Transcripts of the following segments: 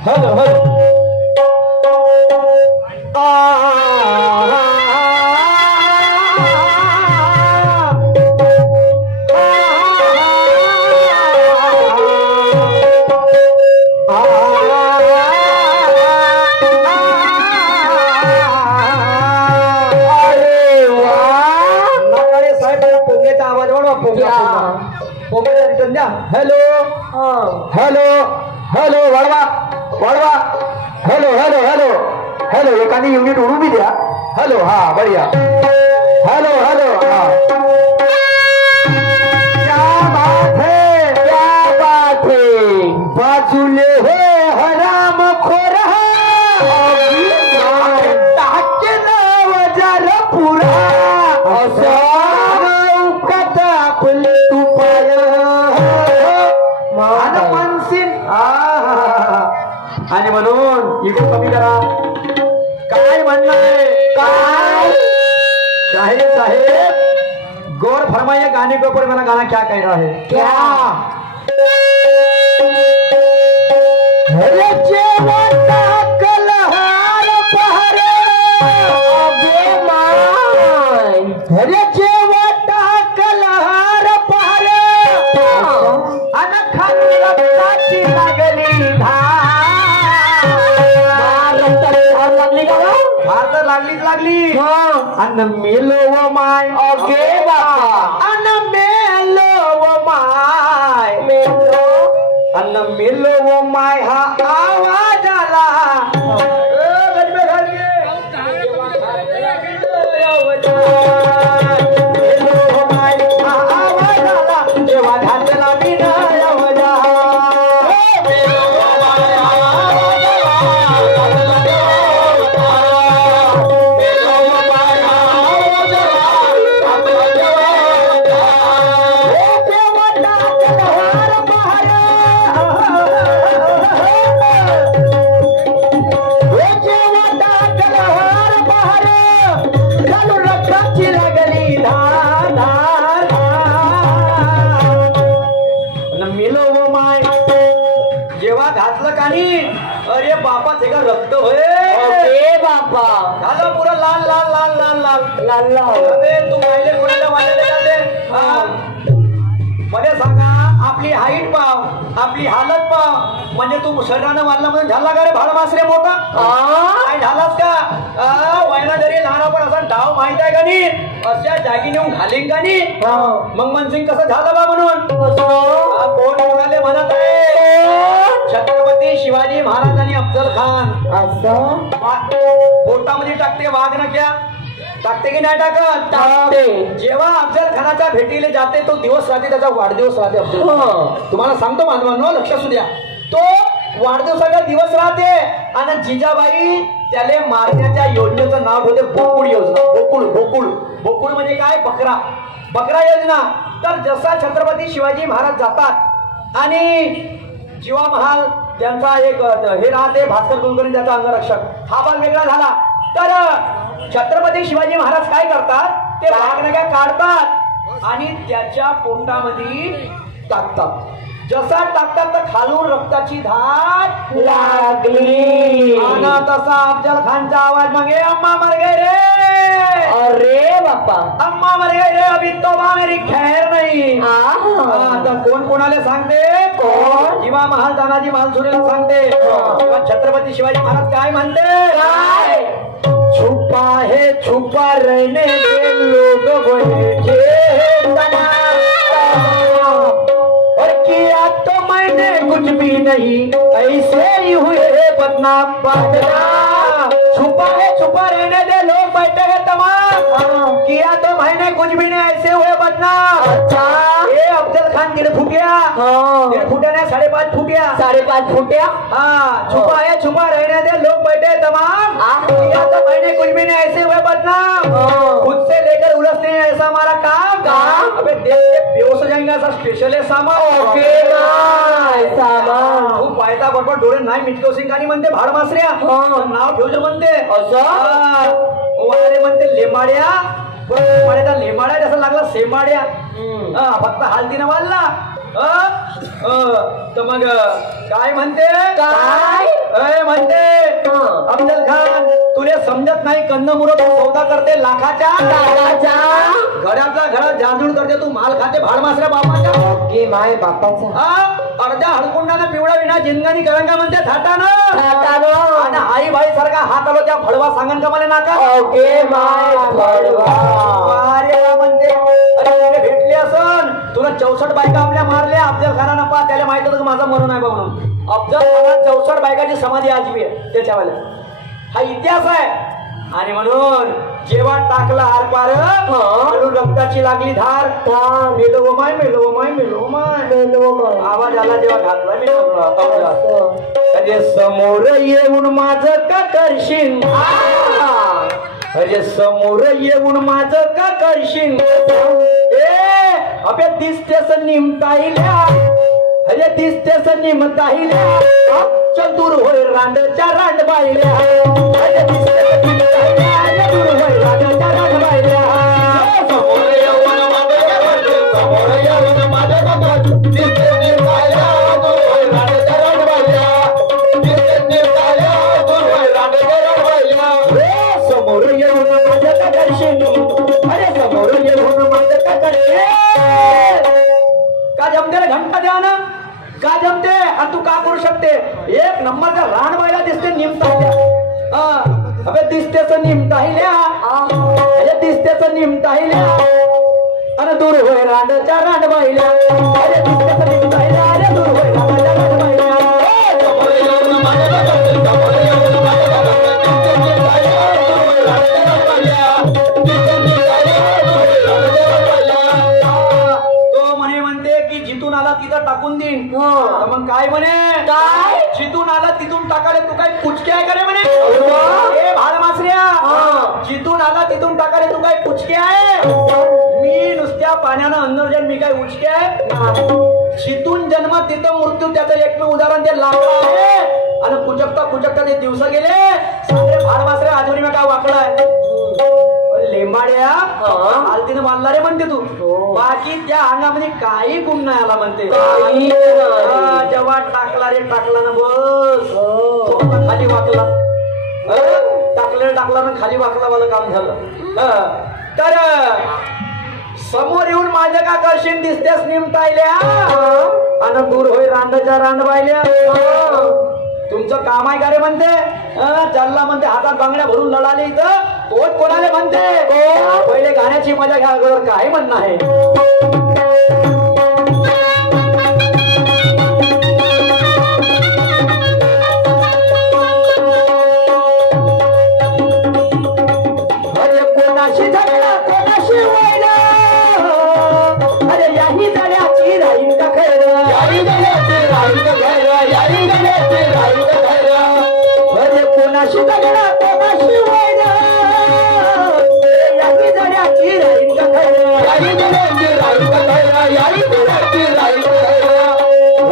Hello hello hello hello hello वाढवा वाढवा hello hello hello hello एखादी युनिट उडू बी द्या हॅलो हा बढिया हॅलो हॅलो हा क्या बात है बाजूले हे हराम खोर टाके नाव जर पुरा असं आपले तू पाय आणि म्हणून इको कमी करा काय म्हणणं आहे काय शाहीर साहेब गौर फरमाइए गाने के ऊपर मेरा गाना क्या कह रहा है क्या कलहार पहरे कलहार पहरे अनखंडाची लागली लागली अन मेलो व माय ओके बाबा अन मेलो व माय अन मेलो व माय हा आवाज आला जेव्हा घातला मी अरे बापा ते का रक्त होय बापा झालं पुरा लाल लाल लाल लाल लाल लाल लाल अरे तू मायले कोणाला वाजले जाते मध्ये सांगा आपली हाईट पाव आपली हालत पाव म्हणजे तू शरीरानं वाढला म्हणून झाला का रे भाड मासरे मोठा काय झालास का वयना जरी लहान पण असा डाव माहित आहे का नाही अशा जागी नेऊन घालीन का नाही मग मनसिंग कसं झालं बा म्हणून कोण म्हणाले म्हणत आहे छत्रपती शिवाजी महाराज आणि अफजल खान असं पोटामध्ये टाकते वाघ ना क्या टाकते की नाही टाकत टाकते जेव्हा अफजल खानाच्या भेटीला जाते तो दिवस राहते त्याचा वाढदिवस राहते तुम्हाला सांगतो मानवांनो लक्ष असू द्या तो वाढदिवसाचा दिवस राहते आणि जिजाबाई त्याले मारण्याच्या योजनेचं नाव होते बोकुळ योजना बोकुळ बोकुळ बोकुळ म्हणजे काय बकरा बकरा योजना तर जसा छत्रपती शिवाजी महाराज जातात आणि जीवा महाल त्यांचा एक हे राहते भास्कर कुलकर्णी त्याचा अंगरक्षक हा भाग वेगळा झाला तर छत्रपती शिवाजी महाराज काय करतात ते वाघनग्या काढतात आणि त्याच्या पोटामध्ये टाकतात जसा टाकतात तर खालून रक्ताची धार लागली आणि तसा अफजल खानचा आवाज मग अम्मा मर गए रे अरे बापा अम्मा मर गए रे अभी तो मेरी खैर नहीं आता कोण कोणाला सांगते कोण जीवा महाल तानाजी मालसुरेला सांगते छत्रपती शिवाजी महाराज काय म्हणते काय छुपा है छुपा रहने के लोग बैठे और किया तो मैंने कुछ भी नहीं ऐसे ही हुए बदनाम छुपा है छुपा रहने दे लोग बैठे हैं तमाम किया तो मैंने कुछ भी नहीं ऐसे हुए बदनाम अच्छा ये अफजल खान 1.5 फुटिया 1.5 फुटिया नहीं 5.5 फुटिया 5.5 फुटिया हाँ छुपा है छुपा रहने दे लोग बैठे तमाम किया तो मैंने कुछ भी नहीं ऐसे हुए बदनाम खुद से लेकर उलझते हैं ऐसा हमारा काम काम अबे देख के बेहोश हो जाएंगे ऐसा स्पेशल है सामान ओके सामान खूप पायता बरोबर डोळे नाही मिटको सिंग आणि म्हणते भाड मासऱ्या नाव ठेवलं म्हणते असं वाले म्हणते लेमाड्या लेमाड्या जसा लागला सेमाड्या फक्त हळदीनं वाढला तर मग काय म्हणते काय म्हणते अफजल खान तुला समजत नाही कंदमुरं तू सौदा करते लाखाच्या घरातला घरात जांजूळ करते तू माल खाते भाडमासऱ्या बापाच्या ओके माय बापाचा अर्ध्या हळकुंडानं पिवळा विना जिंदगानी करंगा म्हणते थाटानं आणि आई बाई सारखा हात आलो त्या भडवा सांगन का मला नाका ओके माय अरे म्हणते अरे भेटली असन तुला 64 बायका आपल्या मारल्या अफजल खानानं पा त्याला माहित होतं माझं मरण आहे बा म्हणून अफजल खानात 64 बायकाची समाधी आजवी आहे त्याच्यावाल्या हा इतिहास आहे आणि म्हणून जेव्हा टाकला आरपार म्हणून रक्ताची लागली धार मेलो माय मेलो माय मेलो माय आवाज आला जेव्हा घातला मी अरे समोर येऊन माझं का करशील अरे समोर येऊन माझं का करशील अबे दिसतेस निमताईल्या अरे दिसतेस निमताईल्या चल दूर होय रांडच्या रांड बाईल्या अरे दिसतेस निमताईल्या दूर होय रांडच्या रांड बाईल्या समोर येऊन माझं का करशील दिसतेस निमताईल्या दूर होय रांडच्या रांड बाईल्या दिसतेस निमताईल्या दूर होय रांडच्या रांड बाईल्या समोर येऊन माझं का करशील अरे समोर येऊन माझं का करशील का जमते रे घंटा द्या ना का जमते आणि तू का करू शकते एक नंबरचा रानबाईला दिसते निमताहिल्या अबे दिसतेच निमताहिल्या अरे दिसतेच निमताहिल्या अरे दूर होय रांडच्या रानबाईल्या अरे दिसतेच निमताहिल्या अरे दूर होय रांडच्या रानबाईल्या तिथं टाकून देईन मग काय म्हणे काय जिथून आला तिथून टाकाले तू काय पुचके आहे का रे म्हणे हे भाडमासऱ्या जिथून आला तिथून टाकाले तू काय पुचके आहे मी नुसत्या पाण्यानं अंदरजन मी काय उचके आहे जिथून जन्म तिथं मृत्यू त्याचं एकमेव उदाहरण ते लाकडं आहे आणि कुचकता ते दिवस गेले सगळे भाडमासऱ्या आजोरी मी काय वाकडं आहे लेंबाड्या आलतीनं बांधला रे म्हणते तू बाकी त्या अंगामध्ये काही गुण नाही आला म्हणते जेव्हा टाकला रे टाकला ना बस खाली वाकला टाकला ना खाली वाकला मला काम झालं तर समोर येऊन माझ्या का करशील दिसतेस निमतायल्या आणि दूर होय रांडच्या रांडबायल्या तुमचं काम आहे का रे म्हणते चालला म्हणते हातात बांगड्या भरून लढाले इथं तोच कोणाला म्हणते पहिले गाण्याची मजा घ्या अगोदर काय म्हणणं आहे अरे कोणाशी झगडा कोणाशी वैरा अरे याही जण्याची राहील का खैर याही जण्याची राहील का खैर याही जण्याची राहील का खैर अरे कोणाशी झगडा कोणाशी वैरा याही जण्याची राहील का खैर याही जण्याची राहील का खैर याही जण्याची राहील का खैर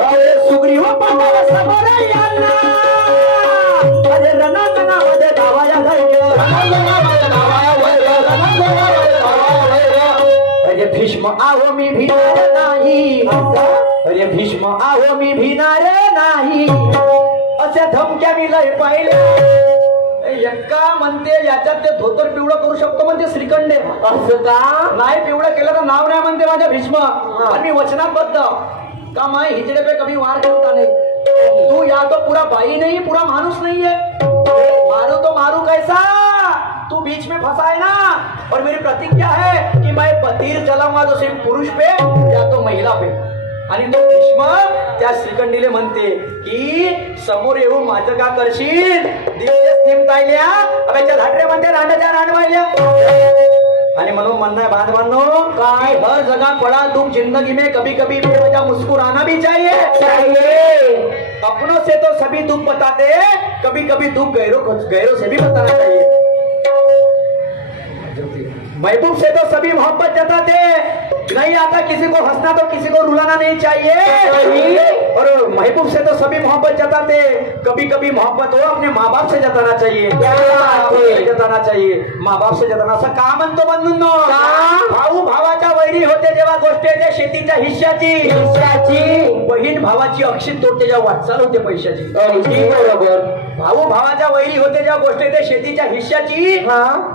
अरे सुग्रीव पांडव समोर यांना अरे रणांगणामध्ये धावाया धैर्य रणांगणामध्ये धावाया धैर्य रणांगणामध्ये धावाया धैर्य अरे भीष्म आहो मी भिनार नाही अरे भीष्म आहो मी भिनार नाही अशा धमक्या मी लय पाहिल्या एक्का म्हणते याच्यात ते धोतर पिवळं करू शकतो म्हणते श्रीखंडे असं का नाही पिवळं केलं तर नाव नाही म्हणते माझ्या भीष्म आणि मी वचनाबद्ध का माय हिजड़े पे कभी वार करता नहीं तू या तो पूरा भाई नहीं पूरा मानुस नहीं है मारू तो मारू कैसा तू बीच में फंसा है ना और मेरी प्रतिज्ञा है कि मैं तीर चलाऊंगा तो सिर्फ पुरुष पे या तो महिला पे आणि तो भीष्म त्या श्रीखंडीले म्हणते की समोर येऊन माझं का करशील दिवस निमतायल्या अबेच्या धाटरे म्हणते रांडच्या रांडवायल्या आणि म्हणून म्हणना है बांधवांनो कि हर जगह पड़ा दुख जिंदगी में कभी कभी बेवजह मुस्कुराना भी चाहिए अपनों से तो सभी दुख बताते कभी कभी दुख गैरों से भी बताना चाहिए महबूब से तो सभी मोहब्बत जताते नहीं आता किसी को हंसना तो किसी को रुलाना नहीं चाहिए और महबूब से तो सभी मोहब्बत जताते, कभी कभी मोहब्बत हो अपने माँ बाप से जताना चाहिए, जताना चाहिए, माँ बाप से जताना. असं का म्हणतो बंधूंनो? भाऊ भावाच्या वैरी होते जेव्हा गोष्ट येते शेतीच्या हिश्श्याची, बहीण भावाची अक्षित तोडते जेव्हा वाटचाल होते पैशाची. बरोबर. भाऊ भावाच्या वैरी होते जेव्हा गोष्ट येते शेतीच्या हिश्श्याची,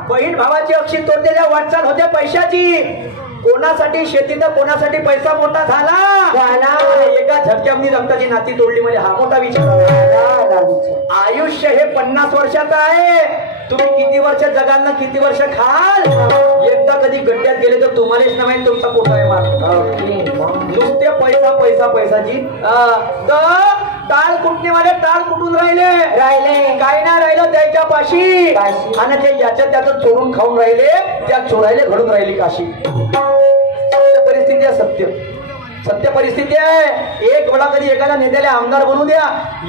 बहीण भावाची अक्षित तोडते जेव्हा वाटचाल होते पैशाची. कोणासाठी शेती तर कोणासाठी पैसा मोठा झाला, एका झटक्यामध्ये रक्ताची नाती तोडली म्हणजे हा मोठा विचार. आयुष्य हे 50 वर्षाचं आहे. तुम्ही किती वर्ष जगाल ना किती वर्ष खाल, एकदा कधी गड्ड्यात गेले तर तुम्हालाच नाही तुमचा पोटा आहे मार. नुसते पैसा पैसा पैसाची टाळ कुटणेवाले टाळ कुटून राहिले काय नाही राहिलं त्याच्या पाशी, आणि ते याच्या त्याचं चोरून खाऊन राहिले, त्या चोरायले घडून राहिली काशी. सत्य परिस्थिती आहे, सत्य परिस्थिती आहे. एक वेळा कधी एखाद्या नेत्याला आमदार बनवू द्या,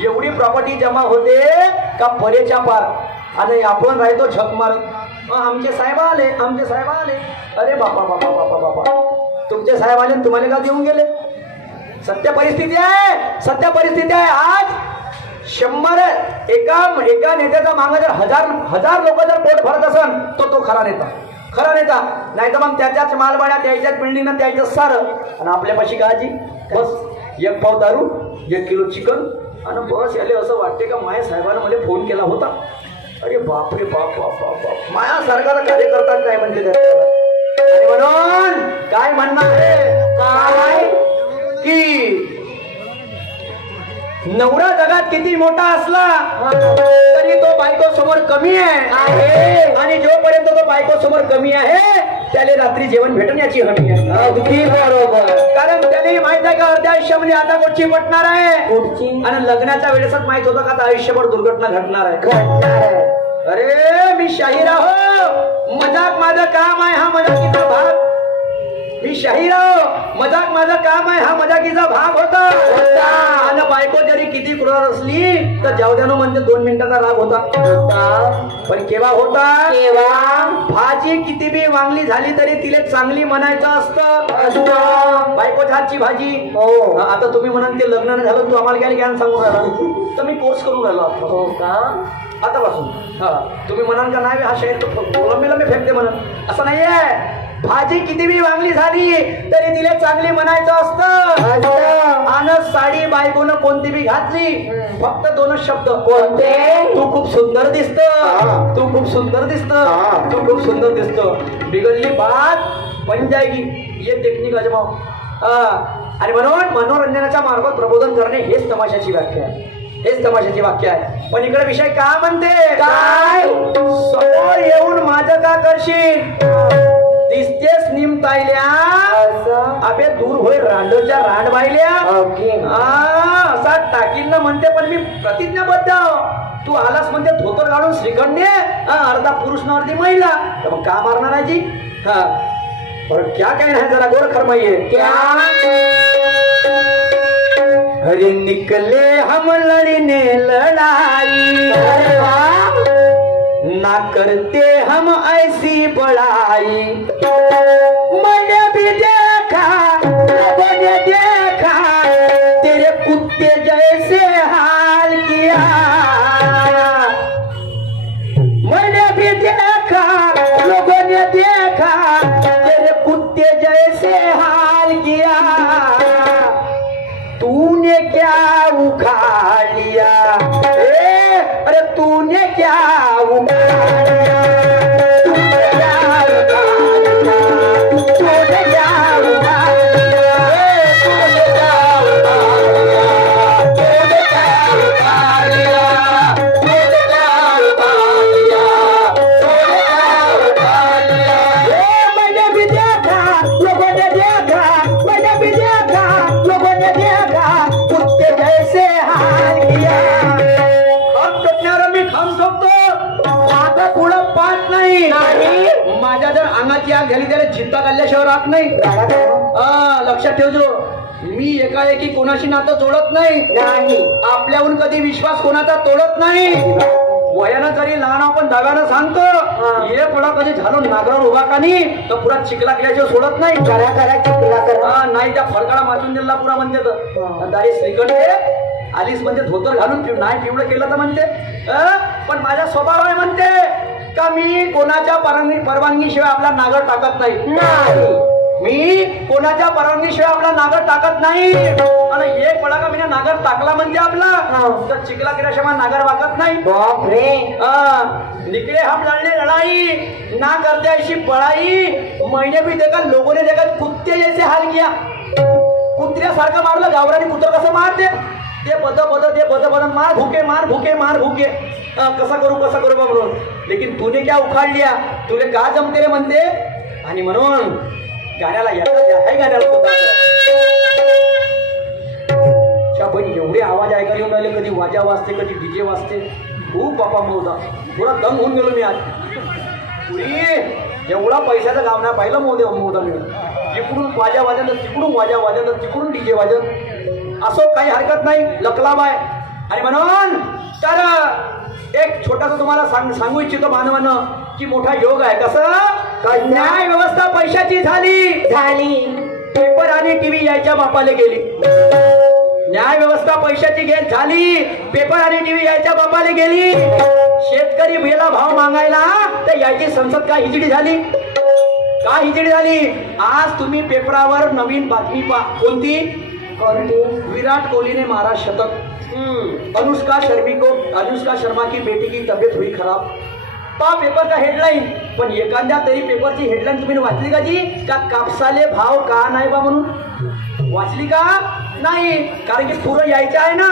एवढी प्रॉपर्टी जमा होते का परेच्या पार, आणि आपण राहतो झक मारत. आमचे साहेब आले, आमचे साहेब आले. अरे बापा बापा बापा बापा, तुमचे साहेब आले तुम्हाला का देऊन गेले? सत्य परिस्थिती आहे, सत्य परिस्थिती आहे. आज 100 एका नेत्याचा मागे जर हजार लोक जर पोट भरत असन तो खरा नेता, खरा नेता. नाही तर मग त्याच्याच मालबाड्या, त्याच्याच बिल्डिंग, त्याच्याच सारं, आणि आपल्यापाशी काळजी बस 1 पाव दारू, 1 किलो चिकन, आणि बस याले असं वाटते का माया साहेबांना मला फोन केला होता. अरे बापरे बाप बाप बाप बाप, माया सरकार कार्यकर्ता काय म्हणते त्याला. आणि म्हणून काय म्हणणार आहे काय की नवरा जगात किती मोठा असला तरी तो बायको समोर कमी आहे, आणि जोपर्यंत तो बायको समोर कमी आहे त्याला रात्री जेवण भेटण्याची हमी आहे. अगदी बरोबर. कारण त्याला माहित आहे का अर्ध्या आयुष्यामध्ये आता कुठची पटणार आहे, आणि लग्नाच्या वेळेसच माहित होतं का आता आयुष्यभर दुर्घटना घडणार आहे. अरे मी शाहीर आहो, मजाक माझं काम आहे, हा मजाकीचा भाग. मी शाहीर आहो, मजाक माझं काम आहे, हा मजाकीचा भाग होता. आणि बायको जरी किती क्रूर असली तर जाऊद्यानो म्हणते 2 मिनिटाचा राग होता. पण केव्हा होता? भाजी किती बी वांगली झाली तरी तिला चांगली म्हणायचं असतं. बायकोच्या हातची भाजी. आता तुम्ही म्हणाल ते लग्न झालं तू आम्हाला काय ज्ञान सांगून राहिला, तर मी कोर्स करून राहिलो हो का आतापासून. तुम्ही म्हणाल का नाही हा शाहीर लंबी फेकते म्हणून, असं नाहीये. भाजी किती बी वांगली झाली तरी तिला चांगली म्हणायचं असतं. आणि साडी बायकोनं कोणती बी घातली फक्त 2च शब्द. कोणते? तू खूप सुंदर दिसत, तू खूप सुंदर दिसत, तू खूप सुंदर दिसत. बिघडली बात बन जाएगी. ये टेक्निक अजमाव. आणि म्हणून मनोरंजनाच्या मार्फत प्रबोधन करणे हेच तमाशाची व्याख्या आहे, हेच तमाशाची वाक्य आहे. पण इकडे विषय का म्हणते काय, समोर येऊन माझं का करशील, दिसतेस निमतायल्या अबे दूर होय रांडोच्या रांड बायल्या. असा टाकीन ना म्हणते, पण मी प्रतिज्ञाबद्ध. तू आलास म्हणते धोतर काढून श्रीखंड दे, अर्धा पुरुष न अर्धी महिला, तर मग का मारणार आहे जी? और क्या कहना है जरा गौर फरमाइए. क्या हरे निकले हम लड़ने लड़ाई, ना करते हम ऐसी बड़ाई. मैंने भी देखा, लोगों ने देखा, तेरे कुत्ते जैसे हाल किया. मैंने भी देखा, लोगों ने देखा, तेरे कुत्ते जैसे हाल किया. तूने क्या उखाड़ लिया, अरे तूने क्या उखाड़ लिया, तूने क्या उखाड़ लिया, तूने क्या उखाड़ लिया, तूने क्या उखाड़ लिया, तूने क्या उखाड़ लिया, तूने क्या उखाड़ लिया, तूने क्या उखाड़ लिया. मैंने भी देखा, लोगों ने देखा, मैंने भी देखा, लोगों ने देखा, कुत्ते जैसे हाल किया. मी खाऊन ठोकतो, आता पुढं पाच नाही. माझ्या जर अंगाची आग झाली त्याला चित्ता काढल्याशिवाय राहत नाही. लक्षात ठेवजो, मी एकाएकी कोणाशी नातं जोडत नाही. आपल्याहून कधी विश्वास कोणाचा तोडत नाही. वयानं जरी लहान आपण दाव्यानं सांगतो ये पुढा कधी झालो नागरावर उभा का नाही तर पुरा चिखला केल्याशिवाय सोडत नाही. करा करा चिखला करा. नाही त्या फरकाला माचून दिला पुरा म्हणते तर दारी श्रीखंड आलीस म्हणते धोतर घालून नाही पिवळं केलं तर म्हणते पण माझा स्वभाव आहे म्हणते का मी कोणाच्या परवानगीशिवाय आपला नागर टाकत नाही. मी कोणाच्या परवानगीशिवाय आपला नागर टाकत नाही. आणि एक पडा का मी नागर टाकला म्हणजे आपला तर चिखला केल्याशिवाय नागर वागत नाही. बापरे. निकले हम लड़ने लड़ाई ना करते ऐसी पढ़ाई मैंने भी देखा लोगों ने देखा कुत्ते जैसे हाल किया. कुत्र्यासारखं मारलं गावरानी कुत्र कसं मारते ते बद मार भूके मार भूके मार भूके कसा करू म्हणून. लेकिन तूने क्या उखाड लिया तुले का जमते रे म्हणते. आणि म्हणून गाण्याला गाण्याला पण एवढे आवाज ऐकायला येऊन राहिले कधी वाजा वाजते कधी डीजे वाजते. खूप बापा मौदा थोडा दंग होऊन गेलो मी आज. पुरी एवढा पैशाचा गाव नाही पाहिलं मौदा मी. तिकडून वाजा वाजन तिकडून वाजा वाजन तिकडून डीजे वाजन असो काही हरकत नाही लकलाबाय. आणि म्हणून तर एक छोटासा तुम्हाला सांगू इच्छितो मानवानं की मोठा योग आहे. कसं न्याय व्यवस्था पैशाची झाली पेपर आणि टीव्ही यायच्या बापाला गेली. न्याय व्यवस्था पैशाची झाली पेपर आणि टीव्ही यायच्या बापाला गेली. शेतकरी बेला भाव मागायला तर याची संसद काय हिजडी झाली. का हिजडी झाली. आज तुम्ही पेपरावर नवीन बातमी पहा. कोणती विराट कोहली ने मारा शतक. अनुष्का शर्मा की बेटी की तबीयत हुई खराब. पहा पेपरचा हेडलाईन. पण एखाद्या तरी पेपरची हेडलाईन तुम्ही वाचली का जी का कापसाले भाव का नाही बा म्हणून वाचली का नाही. कारण की पुरं यायचं आहे ना.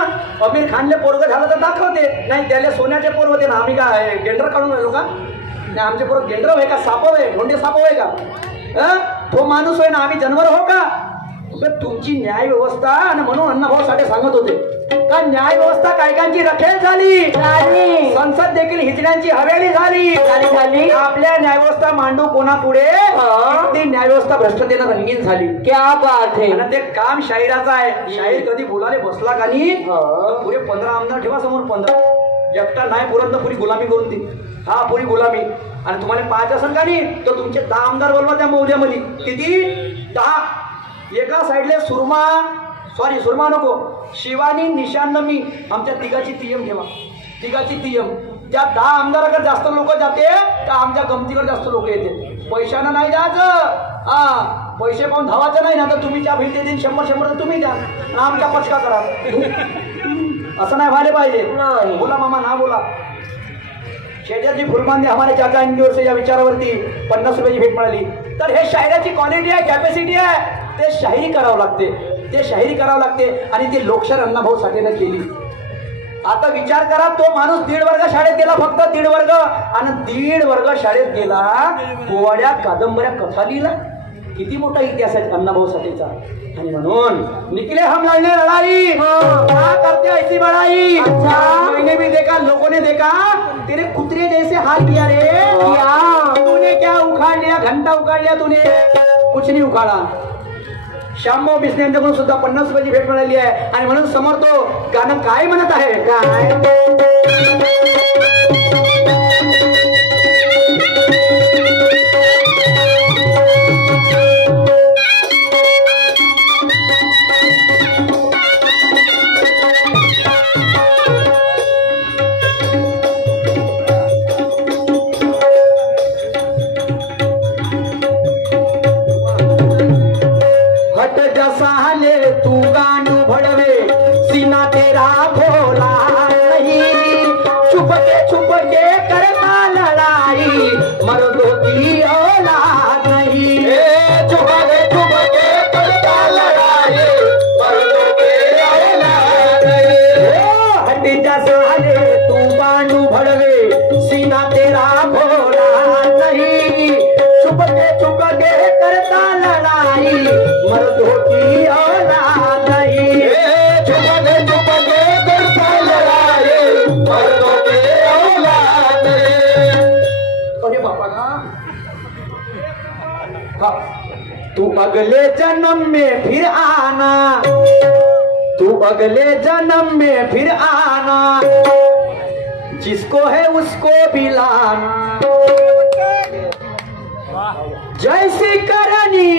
आमिर खानले पोरग झालं तर दाखवते नाही त्याला सोन्याचे पोर होते ना. आम्ही काय गेंडर काढून राहिलो का नाही. आमचे पोरं गेंडर आहे का सापव आहे ढोंडे सापव आहे का तो माणूस आहे ना. आम्ही जनावर हो का. तुमची न्याय व्यवस्था आणि म्हणून अण्णाभाऊ साठे सांगत होते का न्याय व्यवस्था कायकांची रखेल झाली. संसद देखील हिजड्यांची हवेली झाली. आपल्या न्याय व्यवस्था मांडू कोणापुढे ती न्याय व्यवस्था भ्रष्टतेनं रंगीन झाली. क्या बात है. आणि ते काम शाहिराचं आहे. शाहीर कधी बोलाले बसला का नाही पुरे 15 आमदार ठेवा समोर. 15 एकटा नाही पुरत पुरी गुलामी करून ती पुरी गुलामी. आणि तुम्हाला पाहायचं असेल का नाही तर तुमचे 10 आमदार बोलवा त्या मौद्यामध्ये किती 10. एका साईडले सुरमा नको शिवानी निशान मी आमच्या तिघाची तियम ठेवा. तिघाची तियम त्या 10 आमदाराकडे जास्त लोक जाते तर आमच्या गमतीकडे जास्त लोक येते. पैशानं नाही जायचं. पैसे पाहून धावायचं नाही ना तर तुम्ही त्या भिडते देईन 100 तर तुम्ही द्या आमच्या पचका करा. असं नाही व्हायला पाहिजे. बोला मामा ना बोला. शेजारची फुलमांदी हमारे चाचा इनकी ओर से या विचारावरती 50 रुपयाची भेट मिळाली. तर हे शायराची क्वालिटी आहे कॅपॅसिटी आहे. ते शाहिरी करावं लागते आणि ते लोकशाहीर अण्णाभाऊ साठेनं केली. आता विचार करा तो माणूस 1.5 वर्ग शाळेत गेला फक्त 1.5 वर्ग. आणि 1.5 वर्ग शाळेत गेला पोवाड्या कादंबऱ्या कथा लिहिला. किती मोठा इतिहास आहे अण्णाभाऊ साठेचा. आणि म्हणून निकले हम लड़ने लड़ाई करते ऐसी बड़ाई. मैंने भी देखा लोगों ने देखा तेरे कुत्रे जैसे हाल किया रे. तूने क्या उखाड़ लिया घंटा उखाड़ लिया तूने कुछ नहीं उखाड़ा. श्यामभाऊ बिस्ने यांच्याकडून सुद्धा 50 रुपयाची भेट मिळाली आहे. आणि म्हणून समोर तो गाणं काय म्हणत आहे काय तू अगले जन्म में फिर आना. तू अगले जन्म में फिर आना. जिसको है उसको भी लाना, जैसी करनी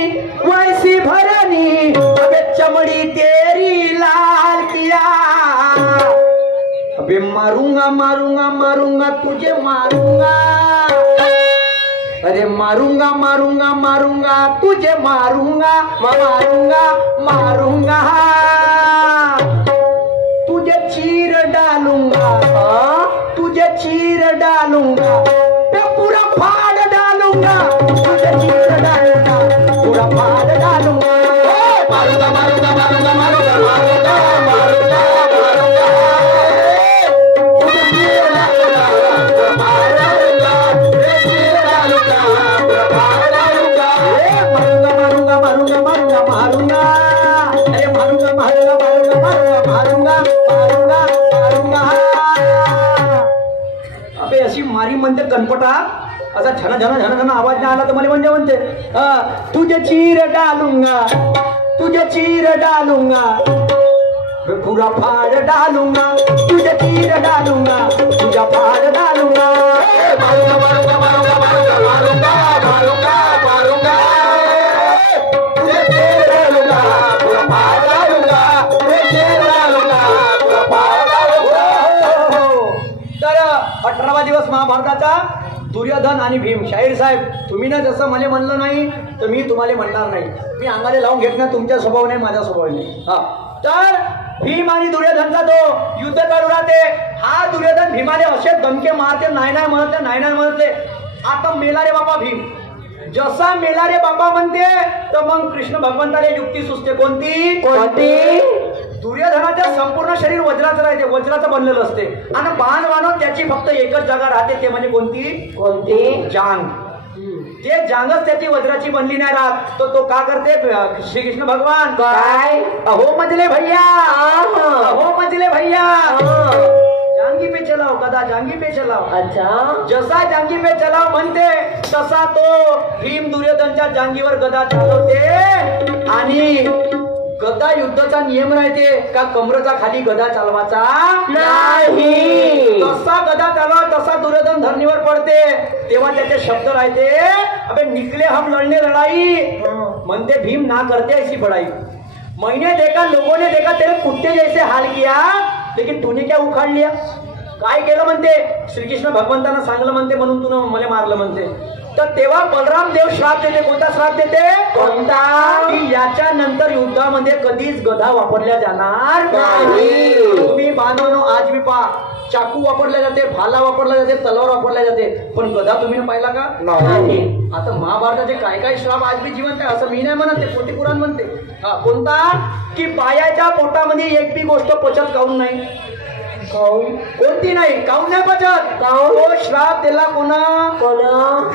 वैसी भरनी, अबे चमड़ी तेरी लाल किया, अबे मारूंगा मारूंगा मारूंगा तुझे मारूंगा, अरे मारूंगा मारूंगा मारूंगा तुझे मारूंगा, मारूंगा मारूंगा तुझे चीर डालूंगा, तुझे चीर डालूंगा, मैं पूरा फाड़ डालूंगा, तुझे चीर डालूंगा, पूरा फाड़ डालूंगा, मारूंगा मारूंगा मारूंगा मारूंगा मारूंगा मारूंगा मारूंगा, तुझे चीर डालूंगा, मारूंगा, तुझे चीर डालूंगा, पूरा फाड़ डालूंगा, मारूंगा मारूंगा मारूंगा मारूंगा, अरे मारूंगा मारूंगा मारूंगा मारूंगा मारूंगा मारूंगा मारूंगा. अबे अशी मारी म्हणते कनपटा, असा झन झन झन झन आवाज नाही आला तर मला म्हणते तुझे चीर डालूंगा, तुझे चीर डालूंगा, पूरा फाड़ डालूंगा, तुझे चीर डालूंगा, तुझा फाड़ डालूंगा, मारूंगा मारूंगा मारूंगा मारूंगा मारूंगा मारूंगा मारूंगा, तुझे चीर डालूंगा, पूरा फाड़ डालूंगा, तुझे चीर डालूंगा, पूरा फाड़ डालूंगा. तर 18वा दिवस महाभारताचा दुर्योधन आणि भीम. शाहीर साहेब, तुम्ही ना जसं मला म्हणलं नाही तर मी तुम्हाला म्हणणार नाही. मी अंगाने लावून घेत नाही, तुमच्या स्वभाव नाही, माझा स्वभाव नाही. हा, तर भीम आणि दुर्योधनचा तो युद्ध करू राहते. हा दुर्योधन भीमाने असे दणके मारते, नाही नाही म्हणतले, नाही नाही म्हणतले. आता मेला रे बाबा भीम. जसा मेला रे बाबा म्हणते तर मग कृष्ण भगवंताला युक्ती सुचते. कोणती? कोणती? दुर्योधनाचं संपूर्ण शरीर वज्राचं राहते, वज्राचं बनलेलं असते आणि बाण बाणून त्याची फक्त एकच जागा राहते, ते म्हणजे कोणती? कोणती? जांग. जे जांगच त्याची वज्राची बनली नाही राहत तो का करते श्रीकृष्ण भगवान? काय? अहो मजले भैया, अहो मजले भैया, जांगी पे चलाओ, गदा जांगी पे चलाओ. अच्छा. जसा जांगी पे चलाओ म्हणते तसा तो भीम दुर्योधनच्या जांगीवर गदा चालवते. आणि गदा युद्धाचा नियम राहते का कमरेचा खाली गदा चालवायचा नाही. तसा गदा चालवा तसा दुर्योधन धरणीवर पडते तेव्हा त्याचे शब्द राहते, अबे निकले हम लढणे लढाई, म्हणते भीम ना करते ऐसी बड़ाई. मैंने देखा, लोगों ने देखा तेरे कुत्ते जैसे हाल किया, लेकिन तूने क्या उखाड़ लिया. काय केलं म्हणते? श्रीकृष्ण भगवंतांना सांगलं म्हणते म्हणून तुला मला मारलं म्हणते. तर तेव्हा बलराम देव श्राप देते. कोणता श्राप देते? कोणता? की याच्या नंतर युद्धामध्ये कधीच गदा वापरल्या जाणार नाही. तुम्ही बांधवानो आज मी पहा, चाकू वापरल्या जाते, भाला वापरला जाते, तलवार वापरल्या जाते, पण गदा तुम्ही पाहिला का? नाही. आता महाभारताचे काय काय श्राप आज मी जिवंत आहे असं मी नाही म्हणत, ते पोटी पुराण म्हणते. हा, कोणता? की बायाच्या पोटामध्ये एक बी गोष्ट पचत काऊन नाही. कोणती नाही? काऊन नाही पचत? तो श्राप दिला कोणा?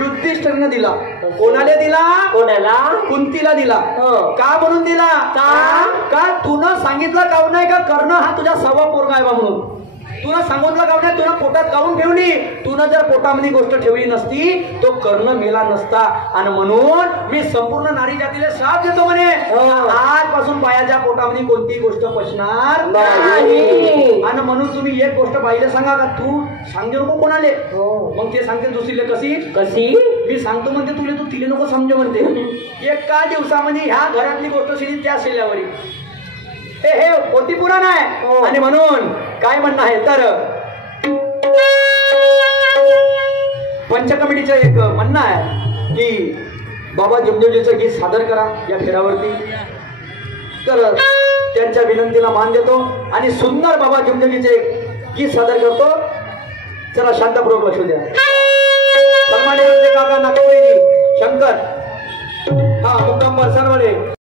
युधिष्ठिरने दिला. कोणाला दिला? कोणाला? कुंतीला दिला. का म्हणून दिला? का तुनं सांगितलं काऊन नाही का कर्ण हा तुझा सवा पोरगा आहे बा म्हणून. तुला सांगितलं काऊन नाही, तुला पोटात काऊन ठेवली. तुनं जर पोटामध्ये गोष्ट ठेवली नसती तो कर्ण मेला नसता. आणि म्हणून मी संपूर्ण नारी जातीला श्राप देतो म्हणे, आजपासून बायाच्या पोटामध्ये कोणती गोष्ट पचणार नाही. आणि म्हणून तुम्ही एक गोष्ट बाईला सांगा का तू सांगू नको कोणाले, मग ते सांगते दुसरीले. कशी? कशी? मी सांगतो म्हणते तुला, तू तिले नको समजे म्हणते. एका दिवसामध्ये ह्या घरातली गोष्ट शिली त्या शिल्यावरी. हे पोती पुराण आहे. आणि म्हणून काय म्हणणं आहे तर पंच कमिटीचं एक म्हणणं आहे की बाबा जमदेवजीचं गीत सादर करा या फेरावरती. तर त्यांच्या विनंतीला मान देतो आणि सुंदर बाबा जमदेवजीचे गीत सादर करतो. चला शांतपूर्वक लक्ष द्या. सन्माननीय काका नागवडेजी, शंकर, हा मुक्काम बरसानवाडे.